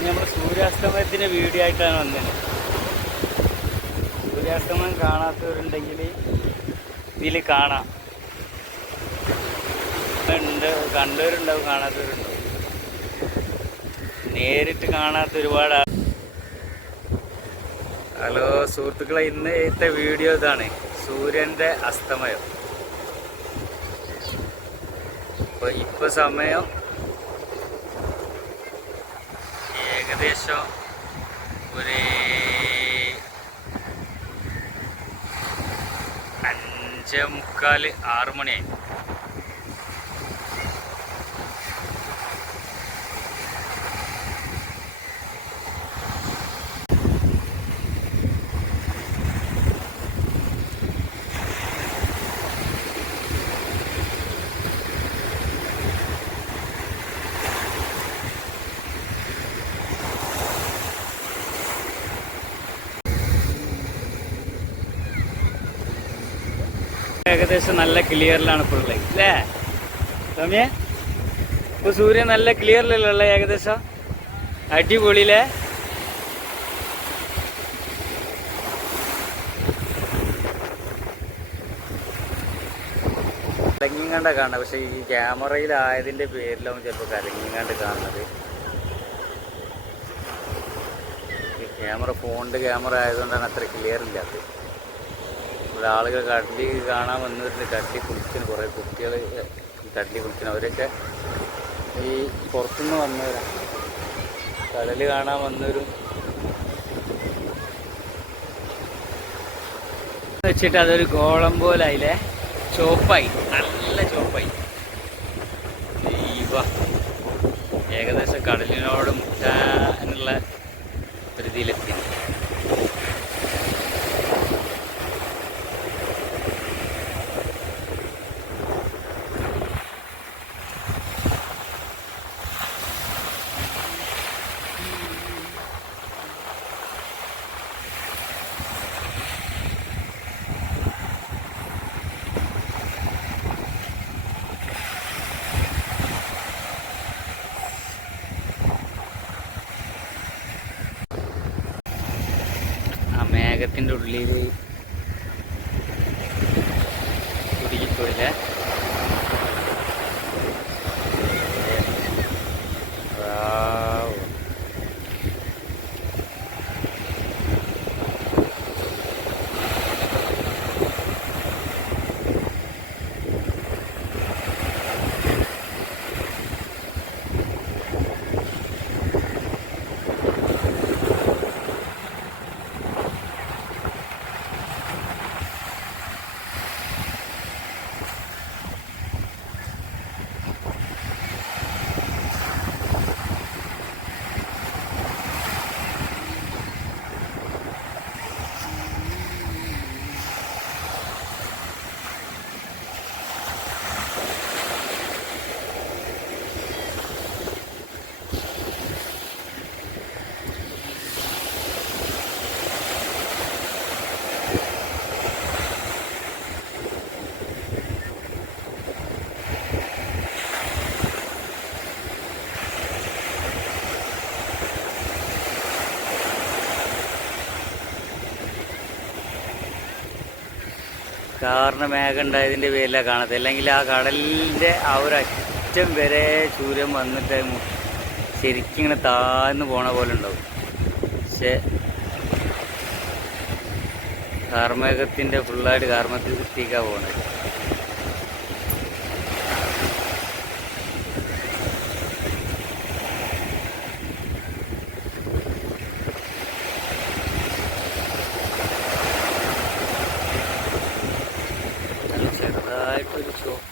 ഇനി നമ്മൾ സൂര്യാസ്തമയത്തിന്റെ വീഡിയോ ആയിട്ടാണ് വന്നത്. സൂര്യാസ്തമയം കാണാത്തവരുണ്ടെങ്കിൽ ഇതിൽ കാണാം. കണ്ടവരുണ്ടാവും കാണാത്തവരുണ്ടാവും. നേരിട്ട് കാണാത്ത ഒരുപാട് ഹലോ സുഹൃത്തുക്കളെ ഇന്നത്തെ വീഡിയോ ഇതാണ്. സൂര്യന്റെ അസ്തമയം. ഇപ്പോൾ സമയം ഏകദേശം ഒരു അഞ്ചേ മുക്കാൽ ആറ് മണിയായി. ഏകദേശം നല്ല ക്ലിയറിലാണ് ഇപ്പോൾ ഉള്ളത് അല്ലേ സൗമ്യ? ഇപ്പോൾ സൂര്യൻ നല്ല ക്ലിയറിലല്ലേ ഏകദേശം? അടിപൊളിയിലെ കലങ്ങിങ്ങാണ്ട കാണുന്നത്. പക്ഷെ ഈ ക്യാമറയിലായതിന്റെ പേരിലാവും ചിലപ്പോൾ കലങ്ങിങ്ങാണ്ട് കാണുന്നത്. ക്യാമറ ഫോണിന്റെ ക്യാമറ ആയതുകൊണ്ടാണ് അത്ര ക്ലിയർ ഇല്ലാത്തത്. ആളുകൾ കടലിൽ കാണാൻ വന്നിട്ട് കടലിൽ കുളിക്കുന്ന കുറേ കുട്ടികൾ കടലിൽ കുളിക്കുന്ന അവരൊക്കെ ഈ പുറത്തുനിന്ന് വന്നവരാണ് കടൽ കാണാൻ വന്നവരും വെച്ചിട്ട് അതൊരു ഗോളം പോലെ അതിലെ ചോപ്പായി നല്ല ചോപ്പായി ദൈവ. ഏകദേശം കടലിനോട് മുട്ടാനുള്ള ഒരു ആ മേഘത്തിന്റെ ഉള്ളിൽ കാരണം മേഘം ഉണ്ടായതിന്റെ പേരിലാണ് കാണാത്തത് അല്ലെങ്കിൽ ആ കടലിന്റെ ആ ഒരു അറ്റം വരെ സൂര്യൻ വന്നിട്ട് ശരിക്കും ഇങ്ങനെ താഴ്ന്നു പോണ പോലെ ഉണ്ടാവും. പക്ഷെ കാർമേഘത്തിന്റെ ഫുള്ളായിട്ട് കാർമേഘത്തിൽ പോകുന്നത് നല്ല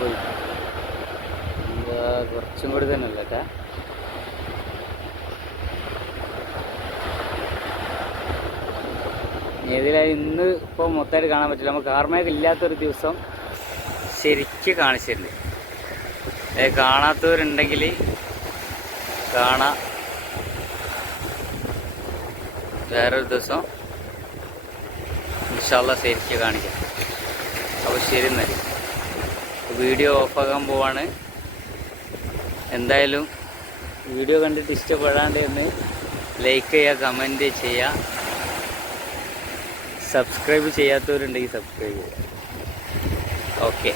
പോയി കുറച്ചും കൂടി തന്നെ അല്ല കേട്ടാ ഏതിലായാലും ഇന്ന് ഇപ്പോൾ മൊത്തമായിട്ട് കാണാൻ പറ്റില്ല നമുക്ക് കാർമേഘ ഇല്ലാത്തൊരു ദിവസം ശരിക്ക് കാണിച്ചിട്ടുണ്ട് കാണാത്തവരുണ്ടെങ്കിൽ കാണാം വേറൊരു ദിവസം ഇൻഷാല്ല ശരിക്ക് കാണിക്കാം. അപ്പോൾ ശരി എന്നാൽ വീഡിയോ ഓഫാക്കാൻ പോവാണ്. എന്തായാലും വീഡിയോ കണ്ടിട്ട് ഇഷ്ടപ്പെടാണ്ട് എന്ന് ലൈക്ക് ചെയ്യുക കമന്റ് ചെയ്യുക. സബ്സ്ക്രൈബ് ചെയ്യാത്തവരുണ്ടെങ്കിൽ സബ്സ്ക്രൈബ് ചെയ്യുക. ഓക്കെ